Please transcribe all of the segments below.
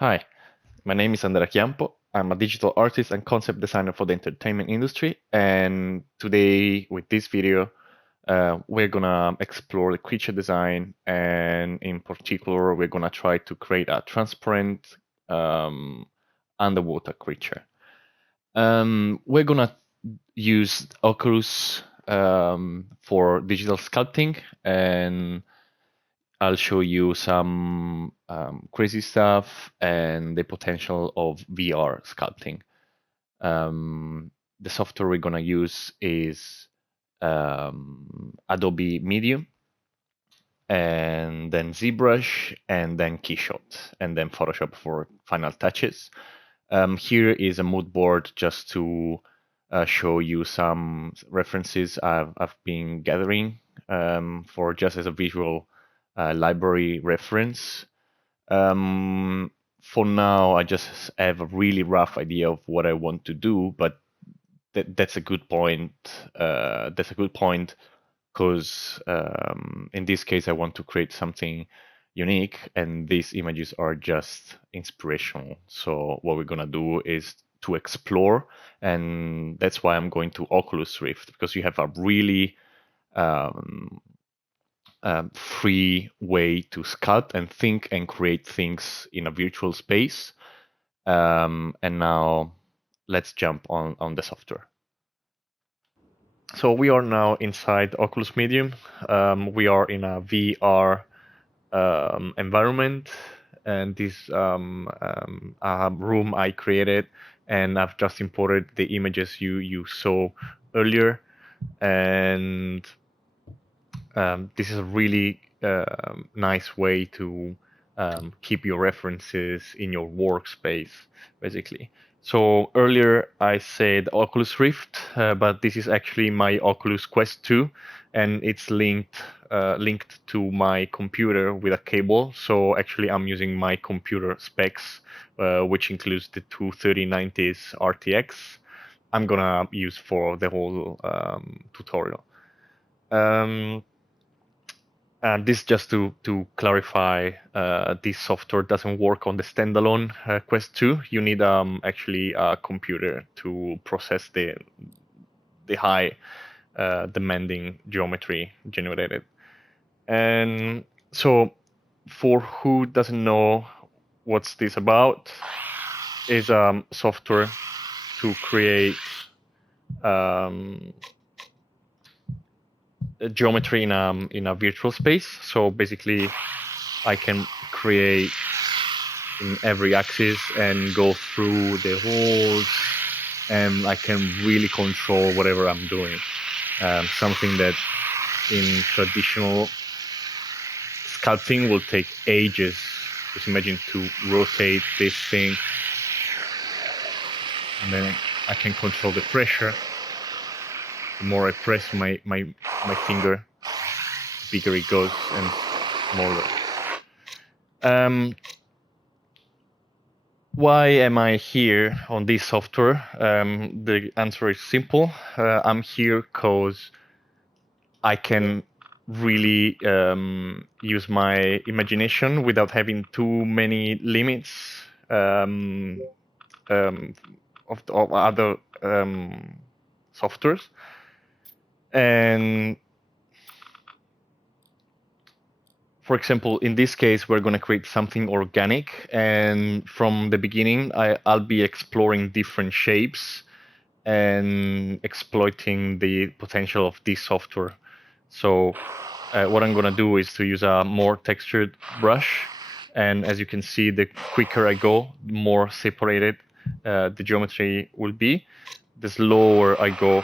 Hi, my name is Andrea Chiampo. I'm a digital artist and concept designer for the entertainment industry. And today, with this video, we're gonna explore the creature design. And in particular, we're gonna try to create a transparent um, underwater creature. We're gonna use Oculus for digital sculpting, and I'll show you some crazy stuff and the potential of VR sculpting. Um, the software we're gonna use is Adobe Medium, and then ZBrush, and then Keyshot, and then Photoshop for final touches. Here is a mood board just to show you some references I've been gathering for just as a visual library reference. For now, I just have a really rough idea of what I want to do, but that's a good point. That's a good point because in this case, I want to create something unique, and these images are just inspirational. So what we're gonna do is to explore, and that's why I'm going to Oculus Rift, because you have a really um, free way to sculpt and think and create things in a virtual space. And now let's jump on the software. So we are now inside Oculus Medium. We are in a VR environment, and this room I created, and I've just imported the images you saw earlier, and this is a really nice way to keep your references in your workspace, basically. So earlier I said Oculus Rift, but this is actually my Oculus Quest 2, and it's linked to my computer with a cable. So actually I'm using my computer specs, which includes the two 3090s RTX. I'm gonna use for the whole tutorial. Um, and this just to clarify, this software doesn't work on the standalone Quest 2. You need actually a computer to process the high demanding geometry generated. And so, for who doesn't know what's this about, is software to create geometry in a virtual space. So basically, I can create in every axis and go through the holes, and I can really control whatever I'm doing. Something that in traditional sculpting will take ages. Just imagine to rotate this thing, and then I can control the pressure. The more I press my finger, bigger it goes and smaller. Why am I here on this software? The answer is simple. I'm here because I can really use my imagination without having too many limits of other softwares. And for example, in this case, we're going to create something organic. And from the beginning, I'll be exploring different shapes and exploiting the potential of this software. So what I'm going to do is to use a more textured brush. And as you can see, the quicker I go, the more separated the geometry will be. The slower I go,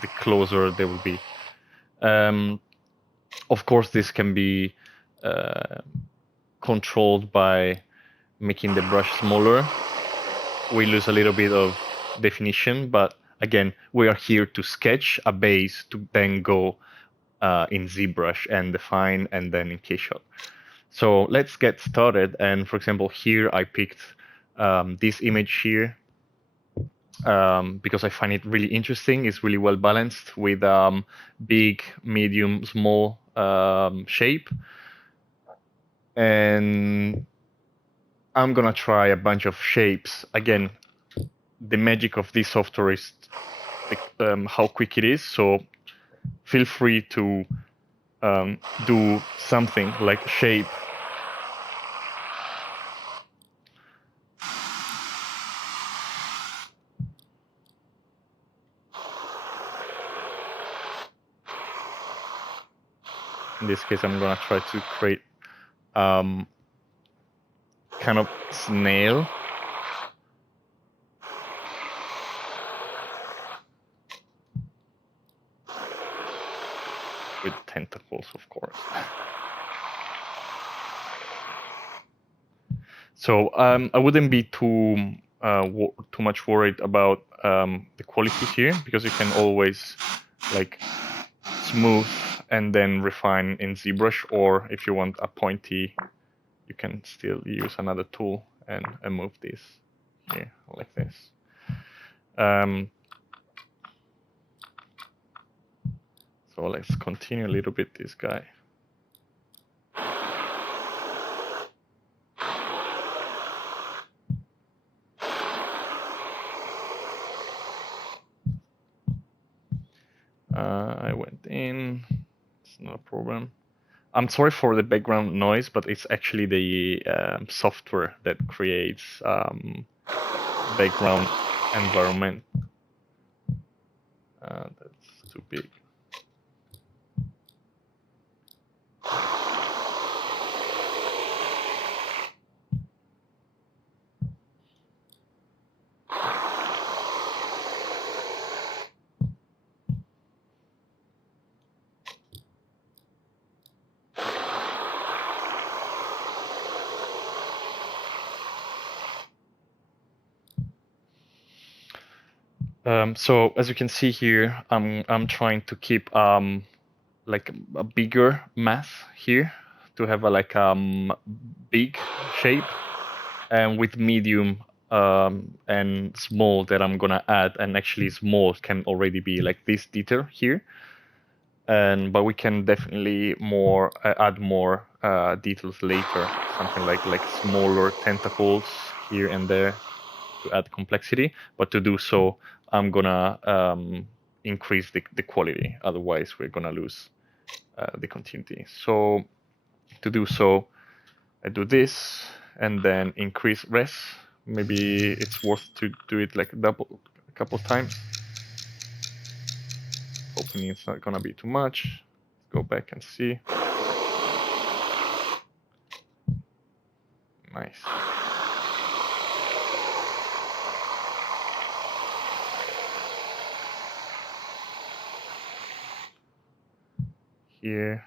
the closer they will be. Of course, this can be controlled by making the brush smaller. We lose a little bit of definition, but again, we are here to sketch a base to then go in ZBrush and define, and then in Keyshot. So let's get started. And for example, here I picked this image here because I find it really interesting. It's really well balanced with big, medium, small shape. And I'm gonna try a bunch of shapes. Again, the magic of this software is how quick it is. So feel free to do something like shape. In this case, I'm gonna try to create kind of snail. With tentacles, of course. So I wouldn't be too much worried about the quality here, because you can always like smooth and then refine in ZBrush, or if you want a pointy, you can still use another tool and move this here like this. So let's continue a little bit this guy. I went in, it's not a problem. I'm sorry for the background noise, but it's actually the software that creates background environment. That's too big. So as you can see here, I'm trying to keep like a bigger mass here to have a like big shape, and with medium and small that I'm gonna add, and actually small can already be like this detail here, but we can definitely add more details later, something like smaller tentacles here and there to add complexity. But to do so, I'm gonna increase the quality, otherwise we're gonna lose the continuity. So to do so, I do this and then increase res. Maybe it's worth to do it like a couple of times. Hoping it's not gonna be too much. Go back and see. Nice. Here.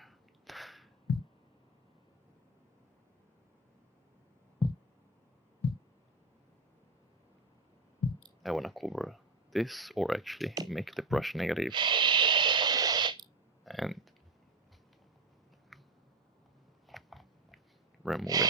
I want to cover this, or actually make the brush negative and remove it.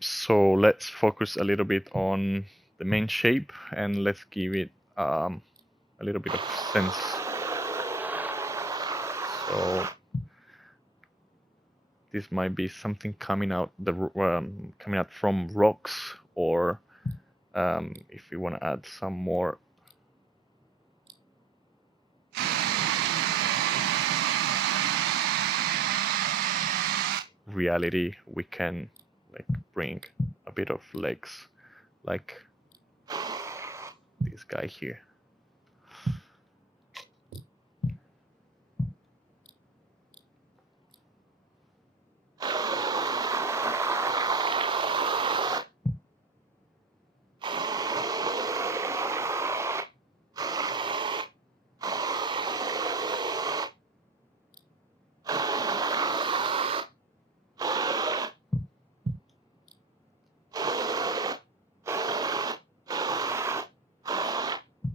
So let's focus a little bit on the main shape, and let's give it a little bit of sense. So this might be something coming out from rocks, or if we want to add some more reality, we can like bring a bit of legs, like this guy here.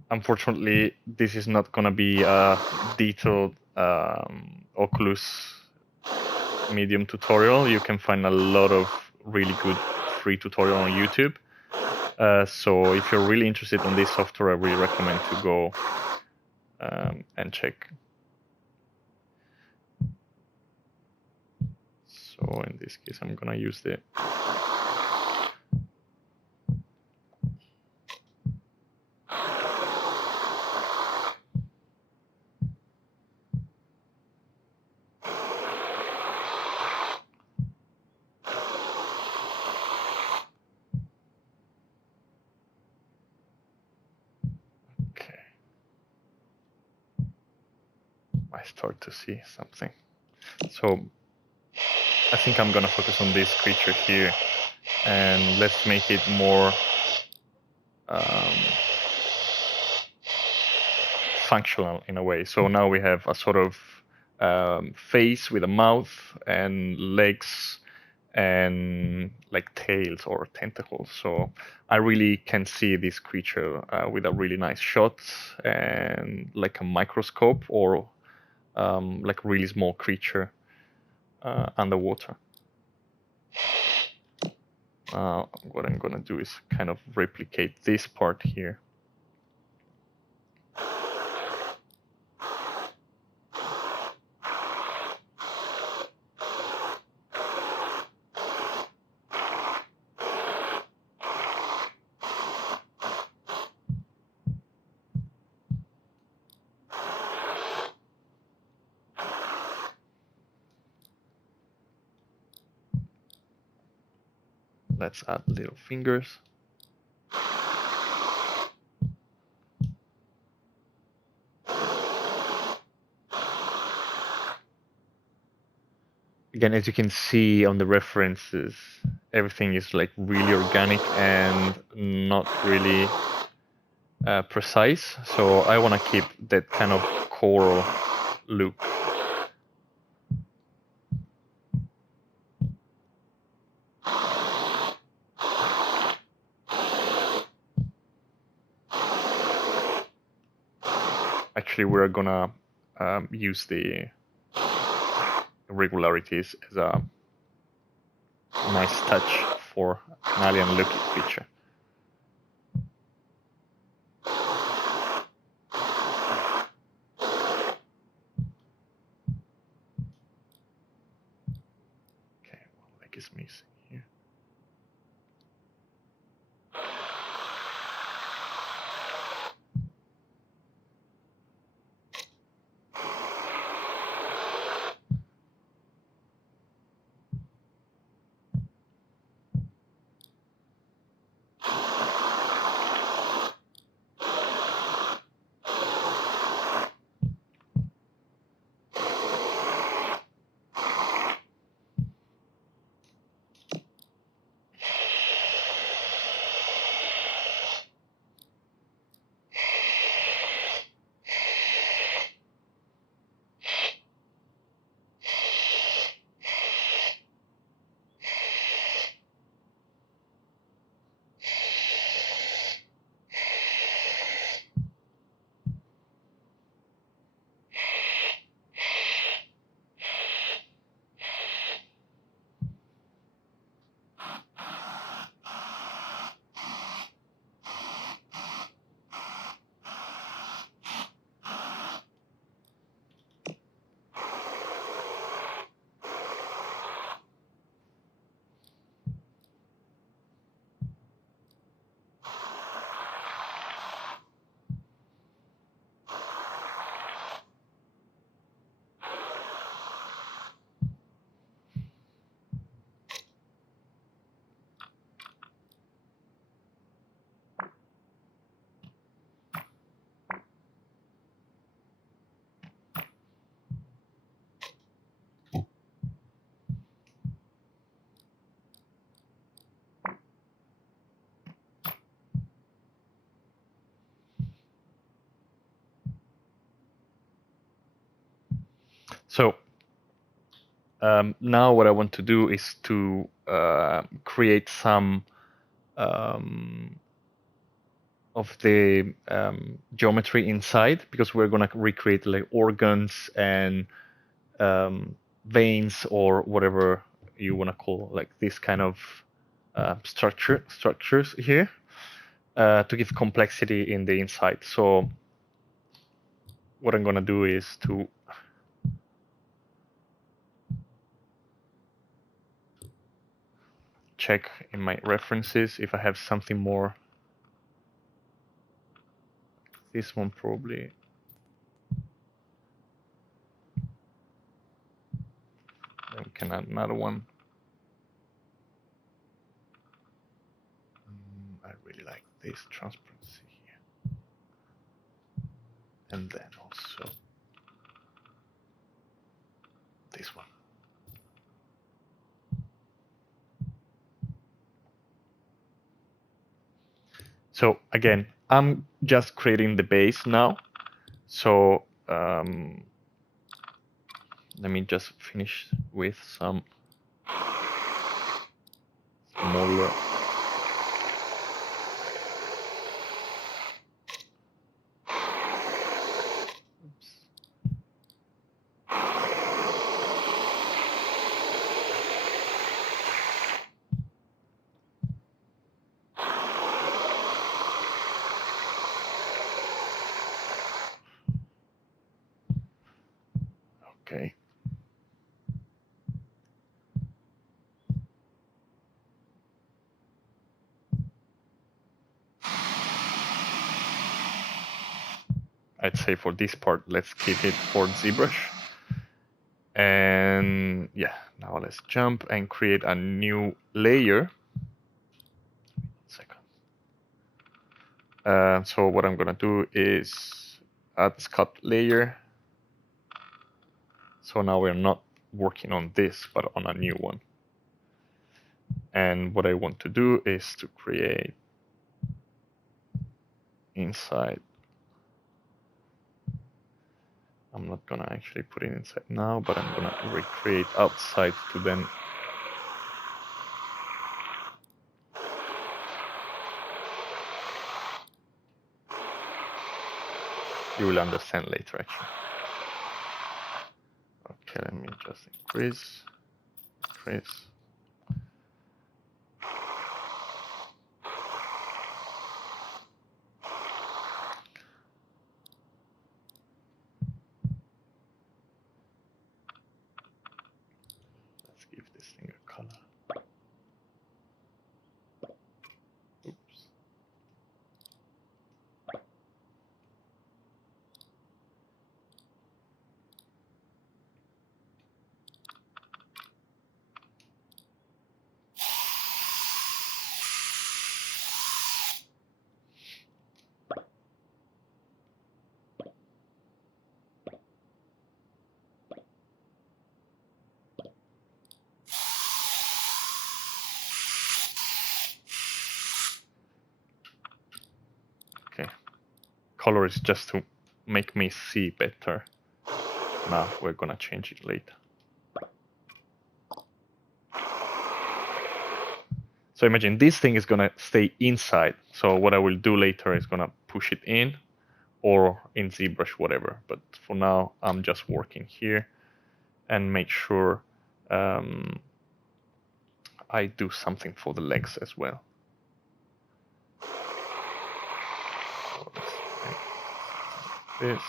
Unfortunately, this is not going to be a detailed Oculus medium tutorial. You can find a lot of really good free tutorial on YouTube. So if you're really interested in this software, I really recommend to go and check. So in this case, I'm gonna use the okay. I start to see something. So I think I'm gonna focus on this creature here, and let's make it more functional in a way. So now we have a sort of face with a mouth and legs and like tails or tentacles. So I really can see this creature with a really nice shot and like a microscope or like a really small creature underwater. What I'm gonna do is kind of replicate this part here. Let's add little fingers. Again, as you can see on the references, everything is like really organic and not really precise. So I want to keep that kind of choral look. Actually, we're gonna use the irregularities as a nice touch for an alien-looking creature. Okay, one leg is missing here. So now what I want to do is to create some of the geometry inside, because we're gonna recreate like organs and veins or whatever you wanna call like this kind of structures here to give complexity in the inside. So what I'm gonna do is to check in my references if I have something more. This one probably. Then we can add another one. I really like this transparency here. And then also this one. So again, I'm just creating the base now. So let me just finish with some smaller. Okay. I'd say for this part, let's keep it for ZBrush. And yeah, now let's jump and create a new layer. So what I'm gonna do is add sculpt layer. So now we're not working on this, but on a new one. And what I want to do is to create inside. I'm not gonna actually put it inside now, but I'm gonna recreate outside to then you will understand later actually. Okay, let me just increase. Let's give this thing a color. Oops. Okay, color is just to make me see better. Now we're gonna change it later. So imagine this thing is gonna stay inside. So what I will do later is gonna push it in or in ZBrush, whatever. But for now, I'm just working here and make sure I do something for the legs as well. So let's make this.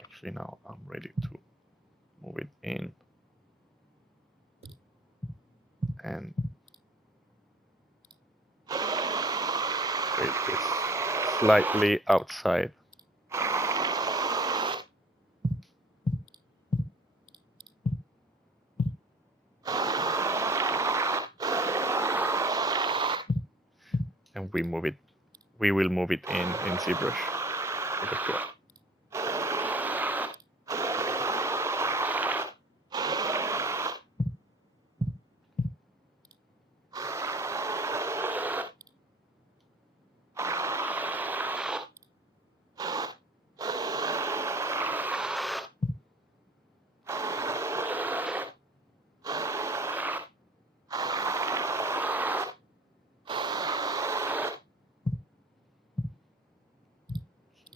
Actually, now I'm ready to move it in and create this slightly outside. And we will move it in ZBrush.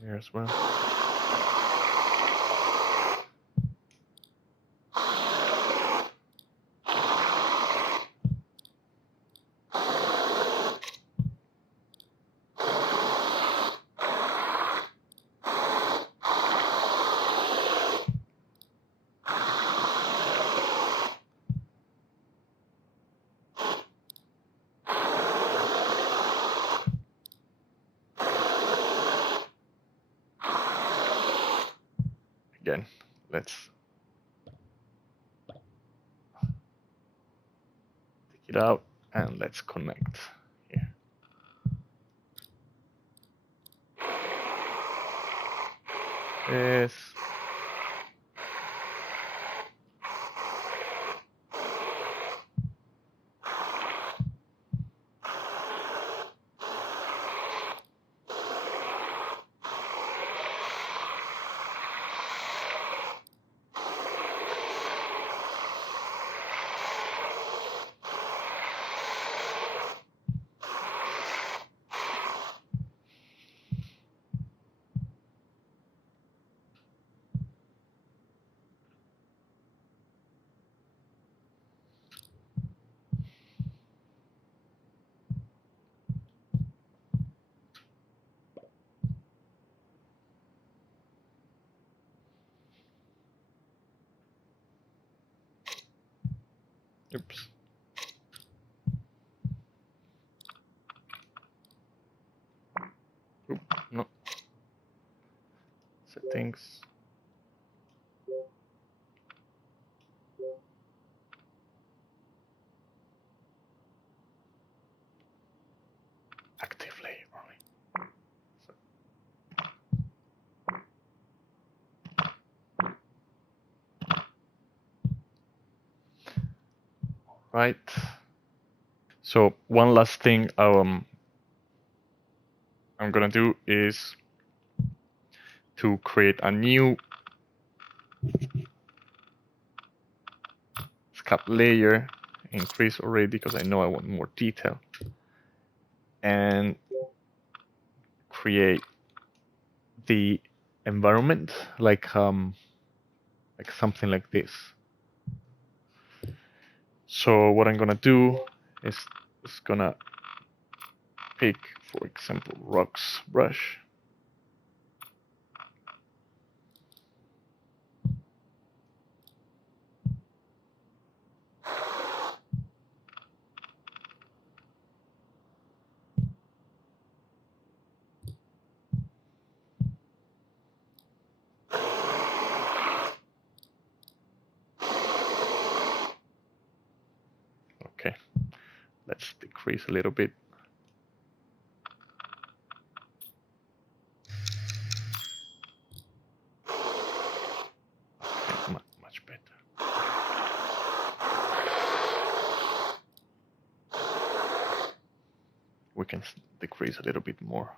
here as well. Again, let's take it out and let's connect here. This. Oops. Oop, no. Settings. Active layer only. Right. So one last thing I'm gonna do is to create a new sculpt layer, increase already because I know I want more detail, and create the environment like something like this. So what I'm gonna do is gonna pick, for example, rocks brush. Okay, let's decrease a little bit. Okay, much better. We can decrease a little bit more.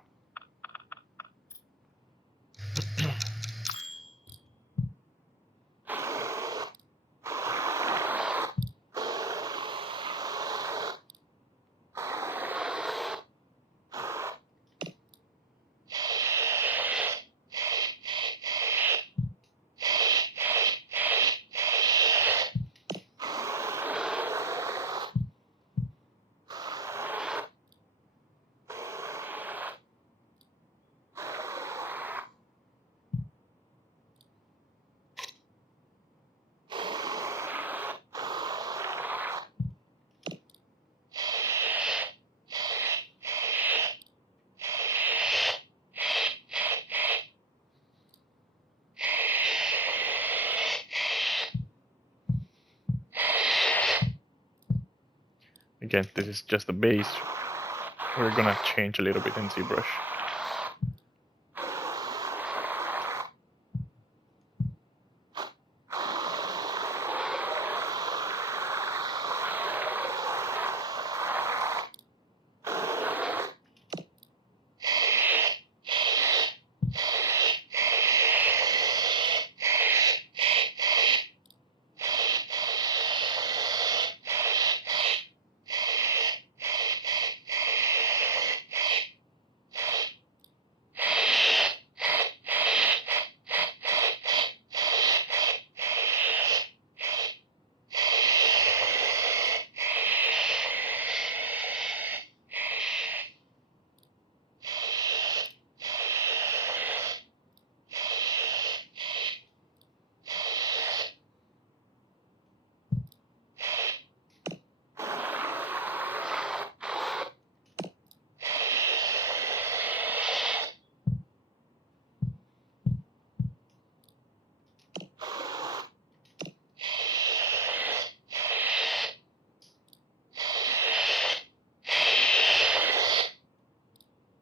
Again, this is just the base. We're gonna change a little bit in ZBrush.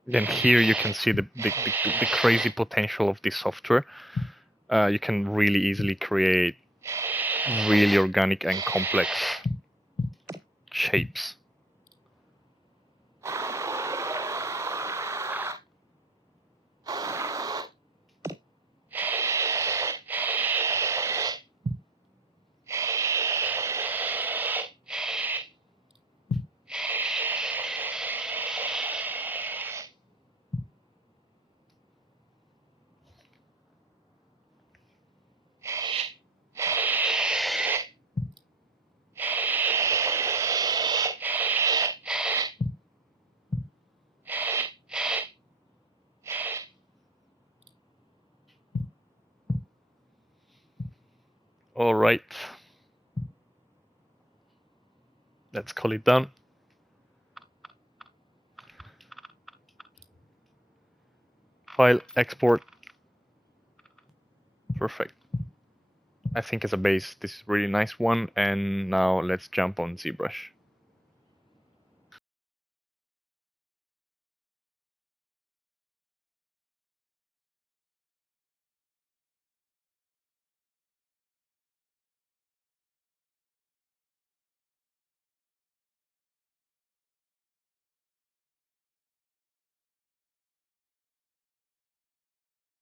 Then here you can see the crazy potential of this software. You can really easily create really organic and complex shapes. All right, let's call it done. File, export. Perfect. I think as a base, this is a really nice one. And now let's jump on ZBrush.